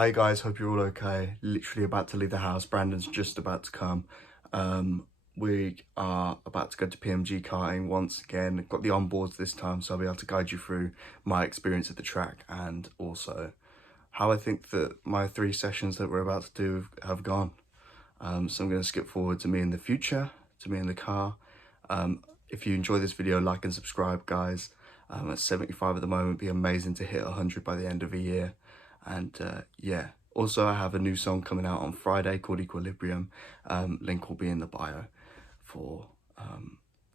Hi guys, hope you're all okay. Literally about to leave the house. Brandon's just about to come. We are about to go to PMG Karting once again. Got the onboards this time, so I'll be able to guide you through my experience at the track and also how I think that my 3 sessions that we're about to do have gone. So I'm going to skip forward to me in the future, to me in the car. If you enjoy this video, like and subscribe, guys. At 75 at the moment, it'd be amazing to hit 100 by the end of the year. And yeah, also I have a new song coming out on Friday called Equilibrium. Link will be in the bio for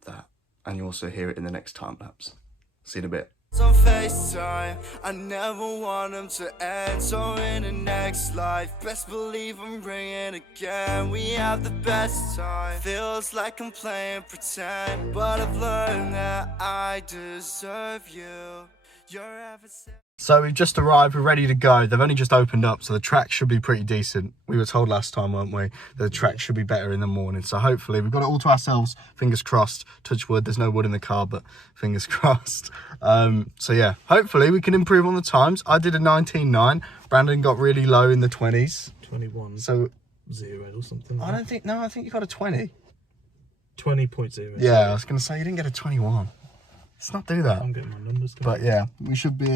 that, and you also hear it in the next time lapse. See you in a bit. On FaceTime, I never want them to end. So in the next life, best believe I'm bringing again. We have the best time. Feels like I'm playing pretend, but I've learned that I deserve you. You're adversary. So we've just arrived, we're ready to go. They've only just opened up, so the track should be pretty decent. We were told last time, weren't we, that the track should be better in the morning. So hopefully, we've got it all to ourselves, fingers crossed. Touch wood, there's no wood in the car, but fingers crossed. So yeah, hopefully we can improve on the times. I did a 19.9. Brandon got really low in the 20s. 21. So 0 or something. I don't think, no, I think you got a 20. 20.0. Yeah, I was going to say, you didn't get a 21. Let's not do that. I'm getting my numbers. But yeah, we should be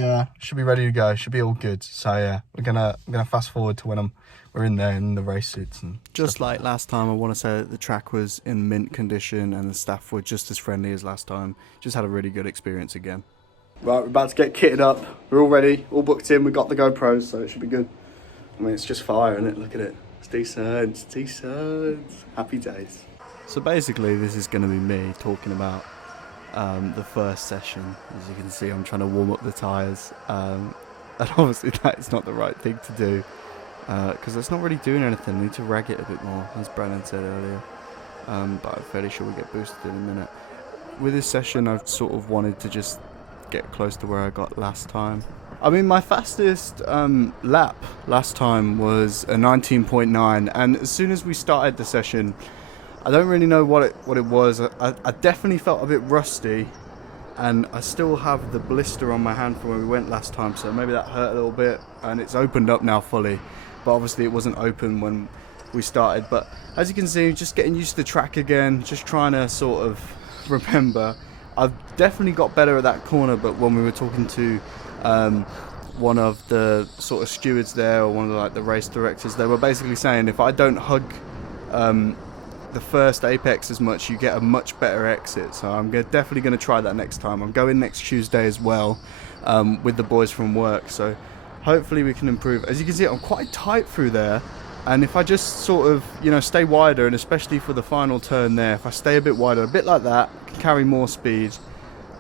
ready to go. Should be all good. So yeah, we're gonna fast forward to when we're in there in the race suits and just like last time. I want to say that the track was in mint condition and the staff were just as friendly as last time. Just had a really good experience again. Right, we're about to get kitted up. We're all ready, all booked in. We got the GoPros, so it should be good. I mean, it's just fire, isn't it? Look at it. It's decent. It's decent. Happy days. So basically, this is going to be me talking about the first session. As you can see, I'm trying to warm up the tyres, and obviously that is not the right thing to do because it's not really doing anything. I need to rag it a bit more, as Brandon said earlier, but I'm fairly sure we'll get boosted in a minute. With this session, I've sort of wanted to just get close to where I got last time. I mean, my fastest lap last time was a 19.9, and as soon as we started the session, I don't really know what it was. I definitely felt a bit rusty, and I still have the blister on my hand from when we went last time, so maybe that hurt a little bit, and it's opened up now fully, but obviously it wasn't open when we started. But as you can see, just getting used to the track again, just trying to sort of remember. I've definitely got better at that corner, but when we were talking to one of the sort of stewards there, or one of the race directors, they were basically saying if I don't hug the first apex as much, you get a much better exit. So I'm definitely going to try that next time. I'm going next Tuesday as well with the boys from work, so hopefully we can improve. As you can see, I'm quite tight through there, and if I just sort of, you know, stay wider, and especially for the final turn there, if I stay a bit wider, a bit like that, I can carry more speed.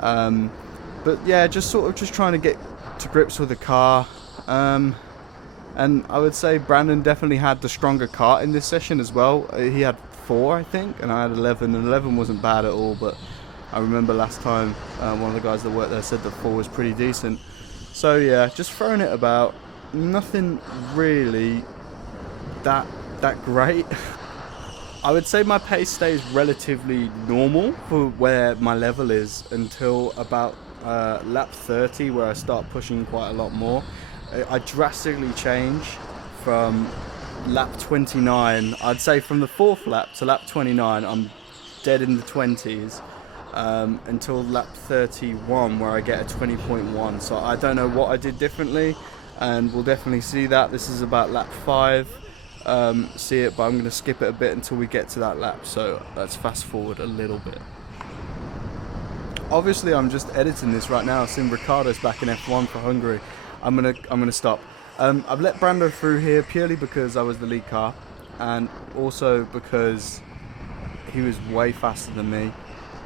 But yeah, just trying to get to grips with the car. And I would say Brandon definitely had the stronger kart in this session as well. He had 4, I think, and I had 11, and 11 wasn't bad at all. But I remember last time one of the guys that worked there said that 4 was pretty decent. So yeah, just throwing it about, nothing really that great. I would say my pace stays relatively normal for where my level is until about lap 30, where I start pushing quite a lot more. I drastically change from lap 29. I'd say from the 4th lap to lap 29, I'm dead in the 20s until lap 31, where I get a 20.1. So I don't know what I did differently, and we'll definitely see that. This is about lap 5. See it, but I'm going to skip it a bit until we get to that lap. So let's fast forward a little bit. Obviously, I'm just editing this right now. Seeing Ricardo's back in F1 for Hungary. I'm gonna stop. I've let Brando through here purely because I was the lead car, and also because he was way faster than me.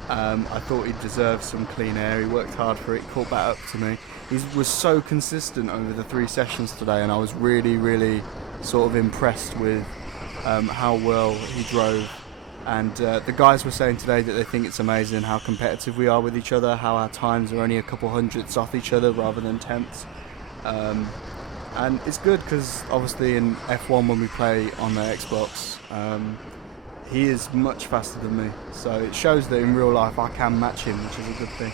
I thought he deserved some clean air. He worked hard for it, caught back up to me. He was so consistent over the 3 sessions today, and I was really sort of impressed with how well he drove. And the guys were saying today that they think it's amazing how competitive we are with each other, how our times are only a couple hundredths off each other rather than tenths. And it's good because obviously in F1 when we play on the Xbox, he is much faster than me. So it shows that in real life I can match him, which is a good thing.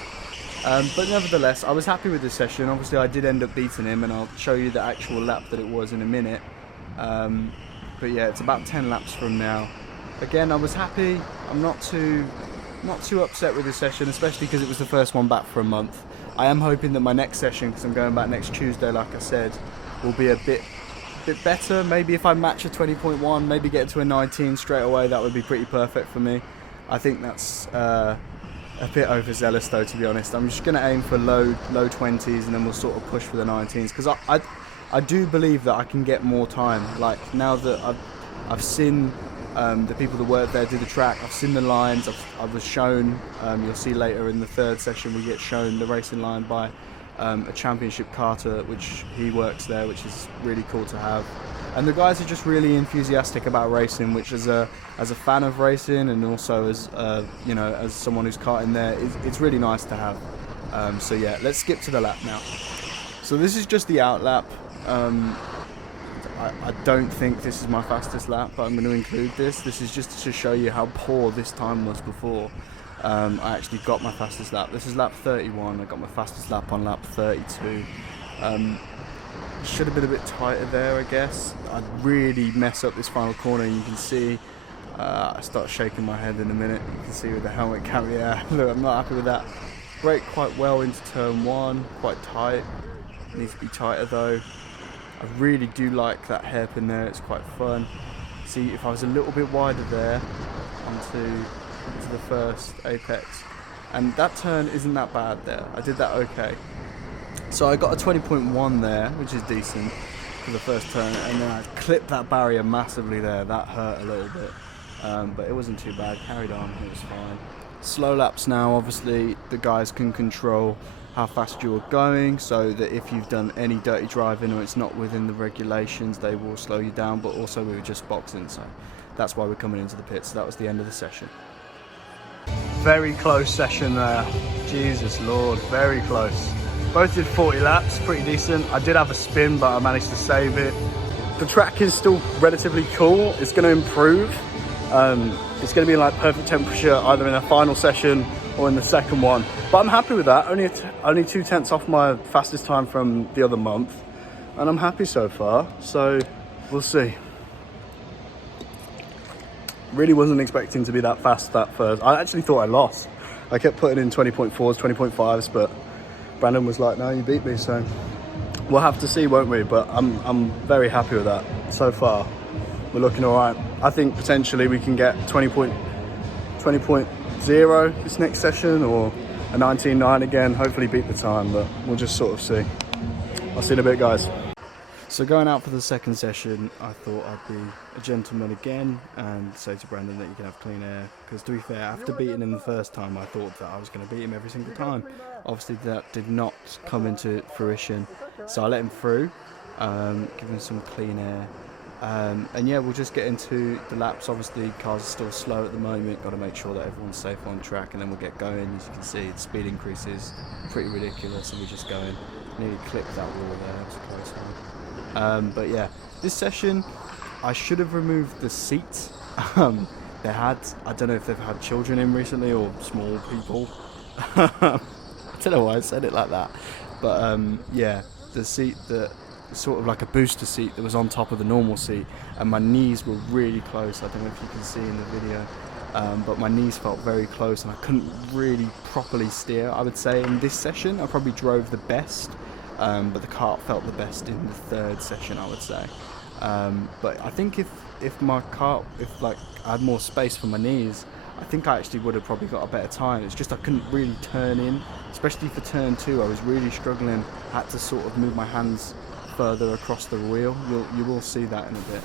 But nevertheless, I was happy with this session. Obviously, I did end up beating him, and I'll show you the actual lap that it was in a minute. But yeah, it's about 10 laps from now. Again, I was happy. I'm not too upset with this session, especially because it was the first one back for a month. I am hoping that my next session, because I'm going back next Tuesday, like I said, will be a bit better. Maybe if I match a 20.1, maybe get to a 19 straight away, that would be pretty perfect for me. I think that's a bit overzealous though, to be honest. I'm just going to aim for low 20s, and then we'll sort of push for the 19s, because I do believe that I can get more time. Like, now that I've seen the people that work there do the track, I've seen the lines, I was shown, you'll see later in the third session we get shown the racing line by a championship karter, which he works there, which is really cool to have. And the guys are just really enthusiastic about racing, which as a fan of racing, and also as you know, as someone who's karting there, it's really nice to have. So yeah, let's skip to the lap now. So this is just the out lap. I don't think this is my fastest lap, but I'm going to include this. This is just to show you how poor this time was before. I actually got my fastest lap. This is lap 31. I got my fastest lap on lap 32. Should have been a bit tighter there, I guess. I'd really mess up this final corner. You can see I start shaking my head in a minute. You can see with the helmet cam. Yeah, look, I'm not happy with that. Brake quite well into turn 1, quite tight. Needs to be tighter though. I really do like that hairpin there, it's quite fun. See, if I was a little bit wider there onto the first apex, and that turn isn't that bad there. I did that okay. So I got a 20.1 there, which is decent for the first turn, and then I clipped that barrier massively there. That hurt a little bit, but it wasn't too bad. Carried on, it was fine. Slow laps now, obviously the guys can control how fast you're going, so that if you've done any dirty driving or it's not within the regulations, they will slow you down. But also we were just boxing, so that's why we're coming into the pits. So that was the end of the session. Very close session there. Jesus Lord, very close. Both did 40 laps, pretty decent. I did have a spin, but I managed to save it. The track is still relatively cool. It's going to improve. It's going to be like perfect temperature either in the final session or in the second one, but I'm happy with that. Only 2 tenths off my fastest time from the other month, and I'm happy so far. So we'll see. Really wasn't expecting to be that fast that first. I actually thought I lost. I kept putting in 20.4s, 20.5s, but Brandon was like, "No, you beat me." So we'll have to see, won't we? But I'm very happy with that so far. We're looking all right. I think potentially we can get 20.0 this next session, or a 19.9 again, hopefully beat the time, but we'll just sort of see. I'll see you in a bit, guys. So going out for the second session, I thought I'd be a gentleman again and say to Brandon that you can have clean air, because to be fair, after beating him the first time, I thought that I was going to beat him every single time. Obviously that did not come into fruition, so I let him through, give him some clean air. And yeah, we'll just get into the laps. Obviously cars are still slow at the moment, got to make sure that everyone's safe on track, and then we'll get going. As you can see, the speed increase is pretty ridiculous, and we're just going. Nearly clipped that wall there, that was a close one. But yeah, this session I should have removed the seat. They had, I don't know if they've had children in recently or small people. I don't know why I said it like that, but yeah, the seat that sort of like a booster seat that was on top of the normal seat, and my knees were really close. I don't know if you can see in the video, but my knees felt very close and I couldn't really properly steer. I would say in this session I probably drove the best, but the kart felt the best in the third session, I would say. But I think if my kart, if like I had more space for my knees, I think I actually would have probably got a better time. It's just I couldn't really turn in, especially for turn 2. I was really struggling. I had to sort of move my hands further across the wheel. You will see that in a bit.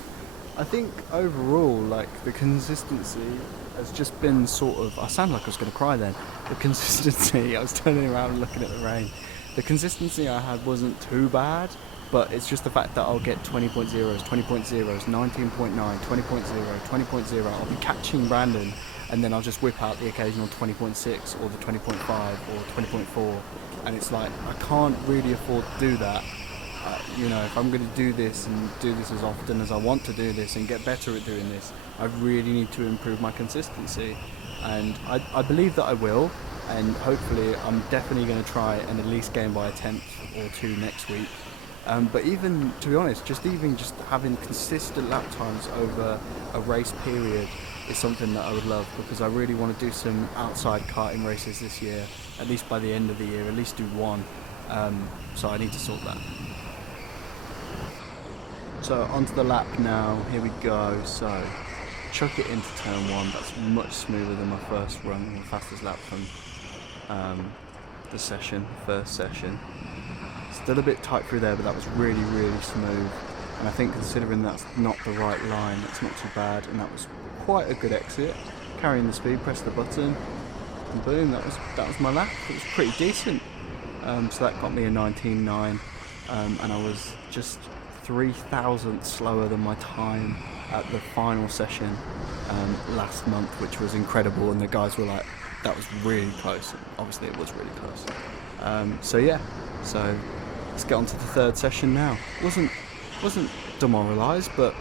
I think overall, like, the consistency has just been sort of, I sound like I was going to cry then. The consistency, I was turning around and looking at the rain. The consistency I had wasn't too bad, but it's just the fact that I'll get 20.0s, 20.0s, 19.9, 20.0, 20.0. I'll be catching Brandon, and then I'll just whip out the occasional 20.6 or the 20.5 or 20.4, and it's like, I can't really afford to do that. You know, if I'm going to do this and do this as often as I want to do this and get better at doing this, I really need to improve my consistency, and I believe that I will. and hopefully I'm definitely going to try and at least gain by a tenth or two next week. But even, to be honest, just having consistent lap times over a race period is something that I would love, because I really want to do some outside karting races this year, at least by the end of the year, at least do one. So I need to sort that. So onto the lap now, here we go. So chuck it into turn one. That's much smoother than my first run, the fastest lap from the first session. Still a bit tight through there, but that was really, really smooth. And I think considering that's not the right line, it's not too bad. And that was quite a good exit. Carrying the speed, press the button, and boom, that was my lap. It was pretty decent. So that got me a 19.9, and I was just 3,000 slower than my time at the final session last month, which was incredible. And the guys were like, that was really close. Obviously it was really close. So yeah, so let's get on to the third session now. Wasn't demoralised, but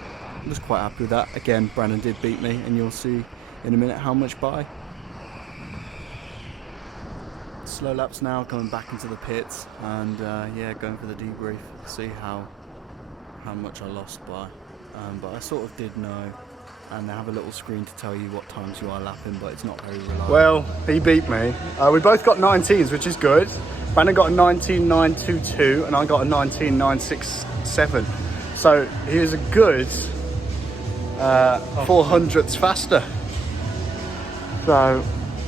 was quite happy with that. Again, Brandon did beat me, and you'll see in a minute how much by. Slow laps now, coming back into the pits, and yeah, going for the debrief, see how much I lost by. But I sort of did know, and they have a little screen to tell you what times you are lapping, but it's not very reliable. Well, he beat me. We both got 19s, which is good. Brandon got a 19.922 and I got a 19.967. So he was a good 400ths faster. So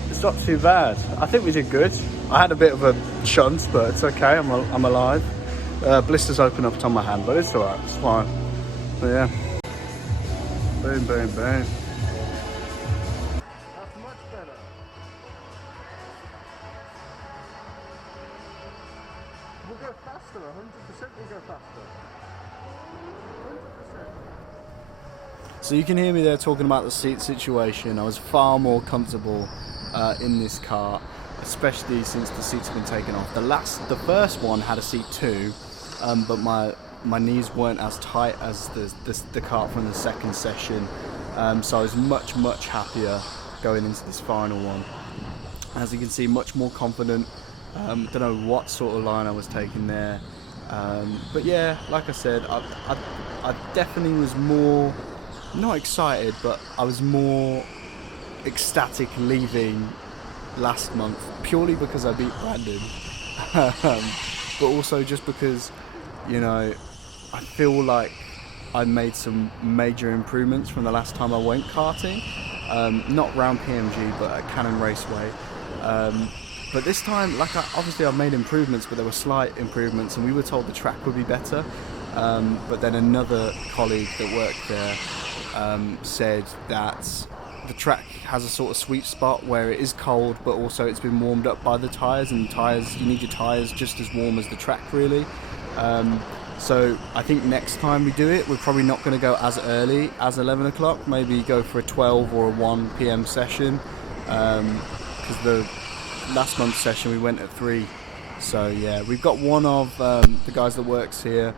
it's not too bad. I think we did good. I had a bit of a shunt, but it's okay. I'm alive. Blisters open up on my hand, but it's alright. It's fine. But yeah. Boom, boom, boom. That's much better. We'll go faster, 100% we'll go faster. 100%. So you can hear me there talking about the seat situation. I was far more comfortable in this car, especially since the seats have been taken off. The first one had a seat too, but my knees weren't as tight as the kart from the second session, so I was much happier going into this final one. As you can see, much more confident. Don't know what sort of line I was taking there, but yeah, like I said, I definitely was more, not excited, but I was more ecstatic leaving last month, purely because I beat Brandon, but also just because, you know, I feel like I made some major improvements from the last time I went karting, not round PMG but at Cannon Raceway, but this time, like, obviously I've made improvements, but there were slight improvements, and we were told the track would be better, but then another colleague that worked there said that the track has a sort of sweet spot where it is cold, but also it's been warmed up by the tyres, and you need your tyres just as warm as the track, really. So I think next time we do it, we're probably not going to go as early as 11 o'clock, maybe go for a 12 or a 1 p.m. session, because the last month's session we went at 3. So yeah, we've got one of the guys that works here.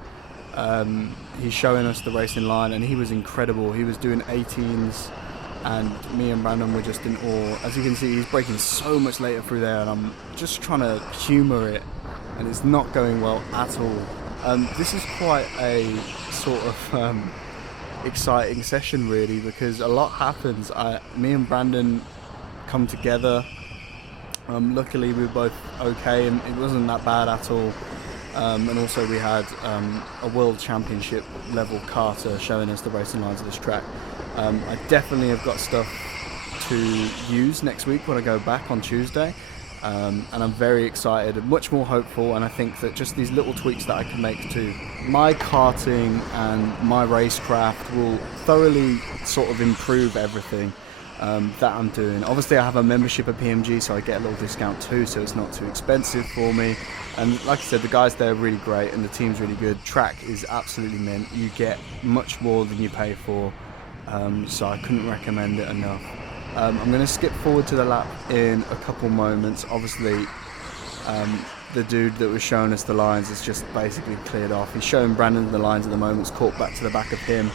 He's showing us the racing line, and he was incredible. He was doing 18s, and me and Brandon were just in awe. As you can see, he's braking so much later through there, and I'm just trying to humour it, and it's not going well at all. This is quite a sort of exciting session, really, because a lot happens. Me and Brandon come together. Luckily we were both okay, and it wasn't that bad at all. And also we had a world championship level karter showing us the racing lines of this track. I definitely have got stuff to use next week when I go back on Tuesday. And I'm very excited and much more hopeful, and I think that just these little tweaks that I can make to my karting and my racecraft will thoroughly sort of improve everything that I'm doing. Obviously I have a membership at PMG, so I get a little discount too, so it's not too expensive for me. And like I said, the guys there are really great, and the team's really good. Track is absolutely mint. You get much more than you pay for, so I couldn't recommend it enough. I'm going to skip forward to the lap in a couple moments. Obviously, the dude that was showing us the lines has just basically cleared off. He's showing Brandon the lines at the moment. It's caught back to the back of him.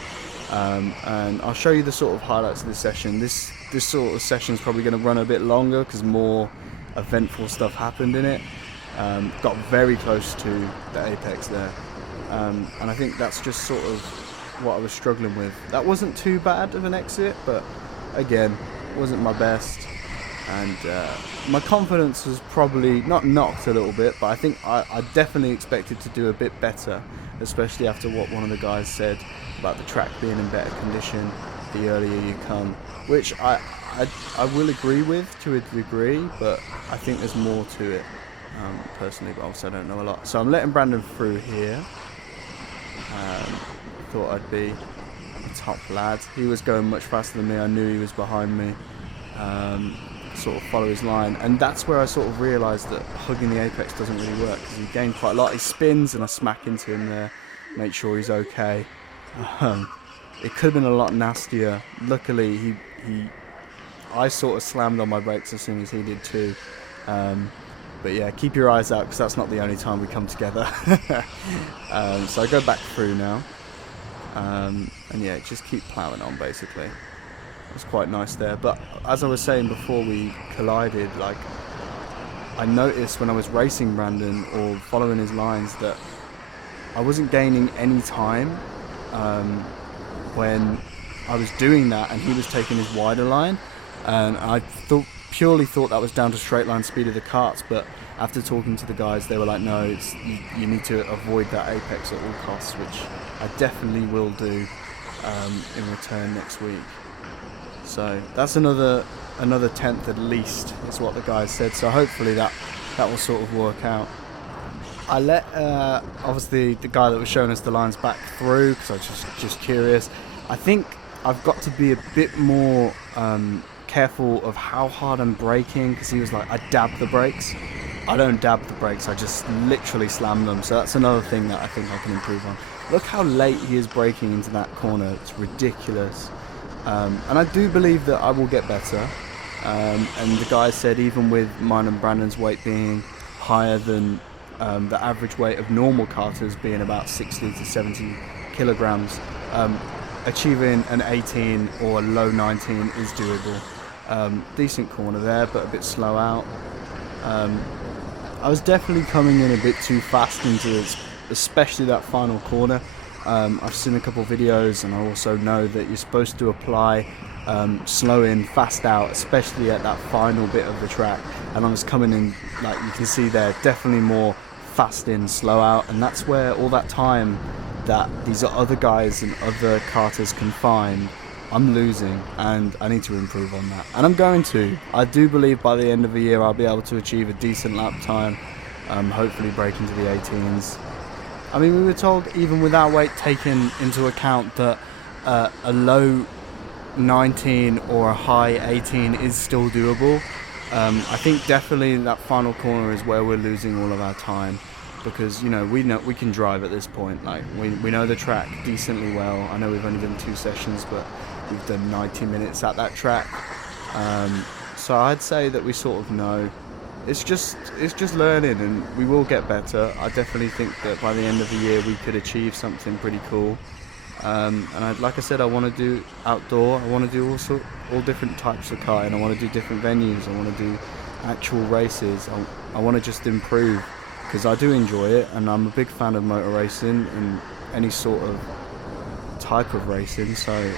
And I'll show you the sort of highlights of this session. This sort of session is probably going to run a bit longer because more eventful stuff happened in it. Got very close to the apex there, and I think that's just sort of what I was struggling with. That wasn't too bad of an exit, but again, wasn't my best, and my confidence was probably not knocked a little bit, but I think I definitely expected to do a bit better, especially after what one of the guys said about the track being in better condition the earlier you come, which I will agree with to a degree, but I think there's more to it, personally, but obviously I don't know a lot. So I'm letting Brandon through here. Thought I'd be a top lad. He was going much faster than me. I knew he was behind me. Sort of follow his line, and that's where I sort of realised that hugging the apex doesn't really work, because he gained quite a lot. He spins and I smack into him there, make sure he's okay. It could have been a lot nastier. Luckily, I sort of slammed on my brakes as soon as he did too. But yeah, keep your eyes out, because that's not the only time we come together. So I go back through now, and yeah, just keep ploughing on basically. It's quite nice there, but as I was saying before we collided, like, I noticed when I was racing Brandon or following his lines that I wasn't gaining any time when I was doing that, and he was taking his wider line, and I purely thought that was down to straight line speed of the karts, but after talking to the guys, they were like, no, you need to avoid that apex at all costs, which I definitely will do in return next week. So that's another 10th at least, is what the guys said. So hopefully that will sort of work out. I let obviously the guy that was showing us the lines back through, because I was just curious. I think I've got to be a bit more careful of how hard I'm braking, because he was like, I dab the brakes. I don't dab the brakes, I just literally slam them. So that's another thing that I think I can improve on. Look how late he is braking into that corner. It's ridiculous. And I do believe that I will get better. And the guy said even with mine and Brandon's weight being higher than the average weight of normal karters, being about 60 to 70 kilograms, achieving an 18 or a low 19 is doable. Decent corner there, but a bit slow out. I was definitely coming in a bit too fast into this, especially that final corner. I've seen a couple of videos, and I also know that you're supposed to apply slow in, fast out, especially at that final bit of the track. And I was coming in, like you can see there, definitely more fast in, slow out, and that's where all that time that these other guys and other karters can find, I'm losing, and I need to improve on that. And I'm going to. I do believe by the end of the year I'll be able to achieve a decent lap time, hopefully break into the 18s. I mean, we were told even with our weight taken into account that a low 19 or a high 18 is still doable. I think definitely that final corner is where we're losing all of our time, because we know we can drive at this point. Like we know the track decently well. I know we've only done 2 sessions, but we've done 90 minutes at that track. So I'd say that we sort of know. It's just learning, and we will get better. I definitely think that by the end of the year we could achieve something pretty cool. And like I said, I want to do outdoor. I want to do all different types of karting. I want to do different venues. I want to do actual races. I want to just improve, because I do enjoy it, and I'm a big fan of motor racing and any sort of type of racing. So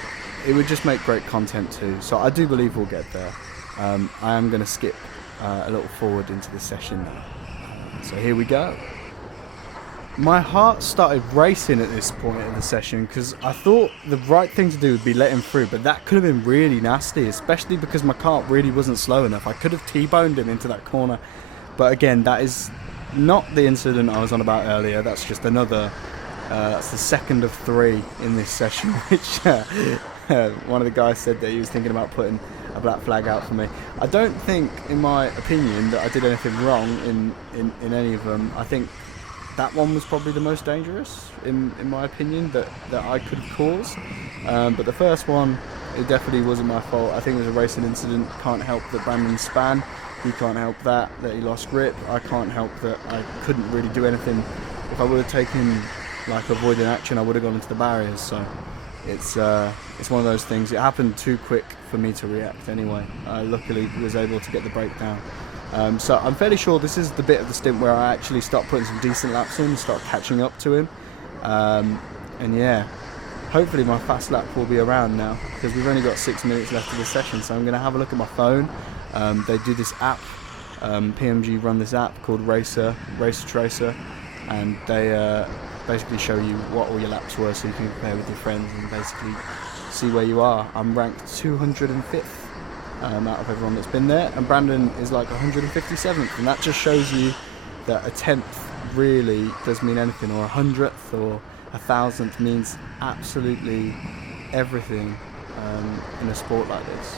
it would just make great content too. So I do believe we'll get there. I am going to skip a little forward into the session now. So here we go. My heart started racing at this point in the session, because I thought the right thing to do would be let him through, but that could have been really nasty, especially because my kart really wasn't slow enough. I could have T-boned him into that corner, but again, that is not the incident I was on about earlier. That's just another, that's the second of 3 in this session, which one of the guys said that he was thinking about putting a black flag out for me. I don't think, in my opinion, that I did anything wrong in any of them. I think that one was probably the most dangerous, in my opinion, that I could have caused. But the first one, it definitely wasn't my fault. I think it was a racing incident. Can't help that Brandon span. He can't help that he lost grip. I can't help that I couldn't really do anything. If I would have taken like avoiding action, I would have gone into the barriers. So it's one of those things. It happened too quick for me to react anyway. I luckily was able to get the brake down So I'm fairly sure this is the bit of the stint where I actually start putting some decent laps in and start catching up to him. And yeah, hopefully my fast lap will be around now, because we've only got 6 minutes left of the session. So I'm going to have a look at my phone. They do this app, PMG run this app called Racer Tracer, and they basically show you what all your laps were, so you can compare with your friends and basically see where you are. I'm ranked 205th out of everyone that's been there, and Brandon is like 157th, and that just shows you that a 10th really does mean anything, or 100th or 1,000th means absolutely everything in a sport like this.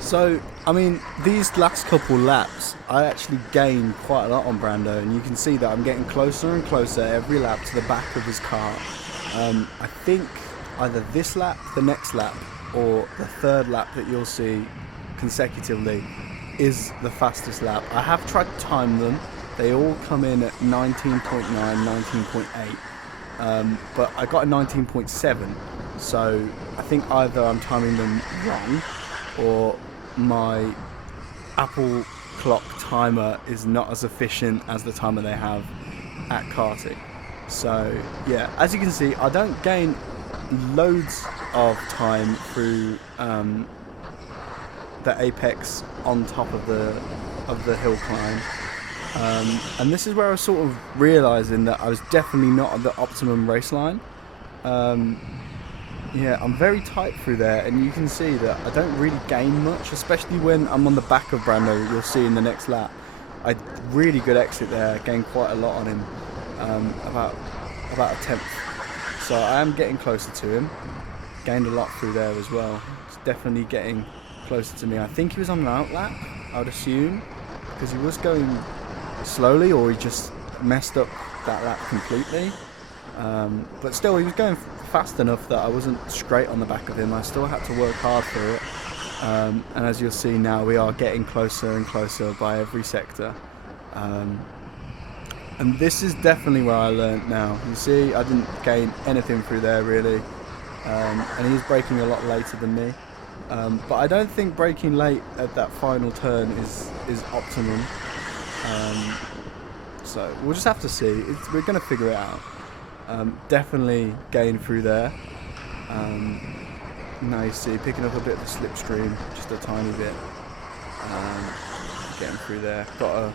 So, I mean, these last couple laps, I actually gained quite a lot on Brando, and you can see that I'm getting closer and closer every lap to the back of his car. I think either this lap, the next lap, or the third lap that you'll see consecutively is the fastest lap. I have tried to time them. They all come in at 19.9, 19.8, but I got a 19.7, so I think either I'm timing them wrong, or my Apple clock timer is not as efficient as the timer they have at karting. So yeah, as you can see, I don't gain loads of time through the apex on top of the hill climb, and this is where I was sort of realising that I was definitely not at the optimum race line. Yeah, I'm very tight through there, and you can see that I don't really gain much, especially when I'm on the back of Brando. You'll see in the next lap, I really good exit there, gained quite a lot on him, about a 10th. So I am getting closer to him, gained a lot through there as well. It's definitely getting closer to me. I think he was on an out lap, I would assume, because he was going slowly, or he just messed up that lap completely. But still, he was going fast enough that I wasn't straight on the back of him. I still had to work hard for it, and as you'll see now, we are getting closer and closer by every sector, and this is definitely where I learnt now. You see, I didn't gain anything through there really, and he's braking a lot later than me, but I don't think braking late at that final turn is optimum, so we'll just have to see. We're going to figure it out. Definitely gain through there. Now you see, picking up a bit of a slipstream, just a tiny bit. Getting through there. Got a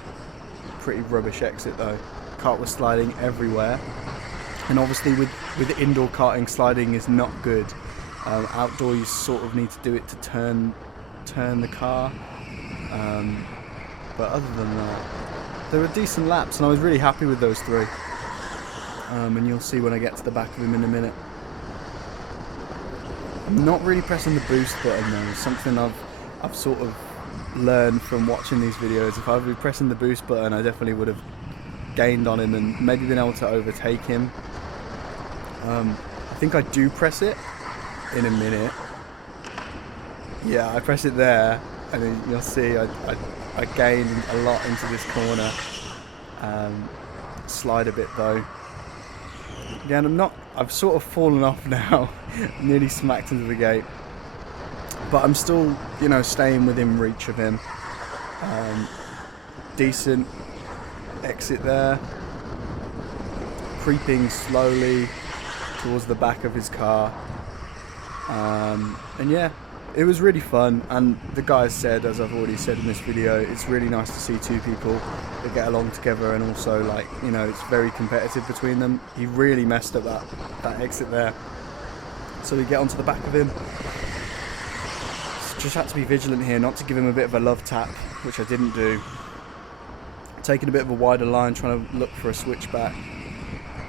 pretty rubbish exit though. Kart was sliding everywhere, and obviously with indoor karting, sliding is not good. Outdoor, you sort of need to do it to turn the car. But other than that, they were decent laps, and I was really happy with those three. And you'll see when I get to the back of him in a minute. I'm not really pressing the boost button though. Something I've sort of learned from watching these videos. If I'd been pressing the boost button, I definitely would have gained on him and maybe been able to overtake him. I think I do press it in a minute. Yeah, I press it there, and then you'll see I gained a lot into this corner. Slide a bit though. Again, I've sort of fallen off now, nearly smacked into the gate, but I'm still, staying within reach of him. Decent exit there, creeping slowly towards the back of his car, and yeah, it was really fun. And the guys said, as I've already said in this video, it's really nice to see two people that get along together, and also it's very competitive between them. He really messed up that exit there, so we get onto the back of him. Just had to be vigilant here not to give him a bit of a love tap, which I didn't do. Taking a bit of a wider line, trying to look for a switchback,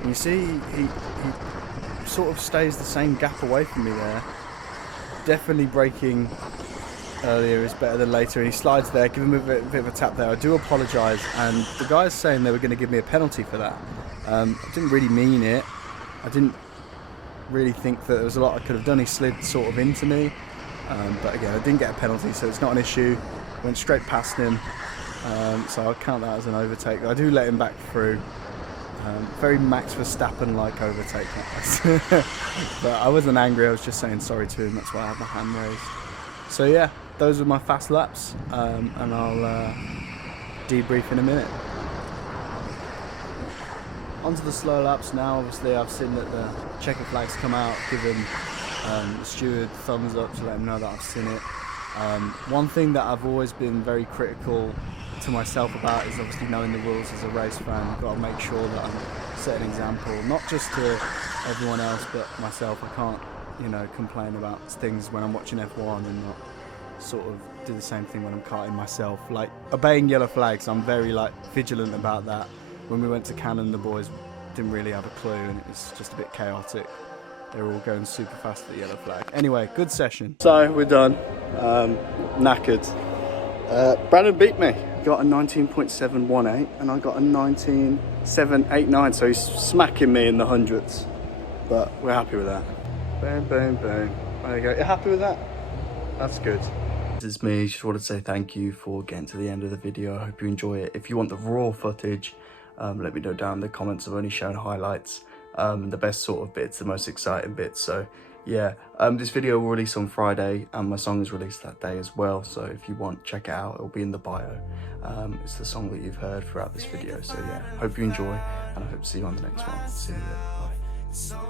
and you see he sort of stays the same gap away from me there. Definitely braking earlier is better than later, and he slides there. Give him a bit of a tap there. I do apologise, and the guys saying they were going to give me a penalty for that. I didn't really mean it. I didn't really think that there was a lot I could have done. He slid sort of into me, but again, I didn't get a penalty, so it's not an issue. Went straight past him, so I'll count that as an overtake. I do let him back through. Very Max Verstappen-like overtake, but I wasn't angry. I was just saying sorry to him. That's why I had my hand raised. So yeah, those were my fast laps, and debrief in a minute. Onto the slow laps now. Obviously I've seen that the checker flags come out, given the steward thumbs up to let him know that I've seen it. One thing that I've always been very critical to myself about is obviously knowing the rules as a race fan. I've got to make sure that I'm setting an example, not just to everyone else but myself. I can't, you know, complain about things when I'm watching F1 and not sort of do the same thing when I'm karting myself. Like obeying yellow flags, I'm very like vigilant about that. When we went to Cannon, the boys didn't really have a clue and it was just a bit chaotic. They were all going super fast at the yellow flag. Anyway, good session. So we're done. Knackered. Brandon beat me. Got a 19.718 and I got a 19.789. So he's smacking me in the hundreds. But we're happy with that. Boom, boom, boom. There you go. You happy with that? That's good. This is me. Just wanted to say thank you for getting to the end of the video. I hope you enjoy it. If you want the raw footage, let me know down in the comments. I've only shown highlights. The best sort of bits, the most exciting bits. So yeah, this video will release on Friday and my song is released that day as well. So if you want, check it out. It'll be in the bio. It's the song that you've heard throughout this video. So yeah, hope you enjoy and I hope to see you on the next one. See you later. Bye.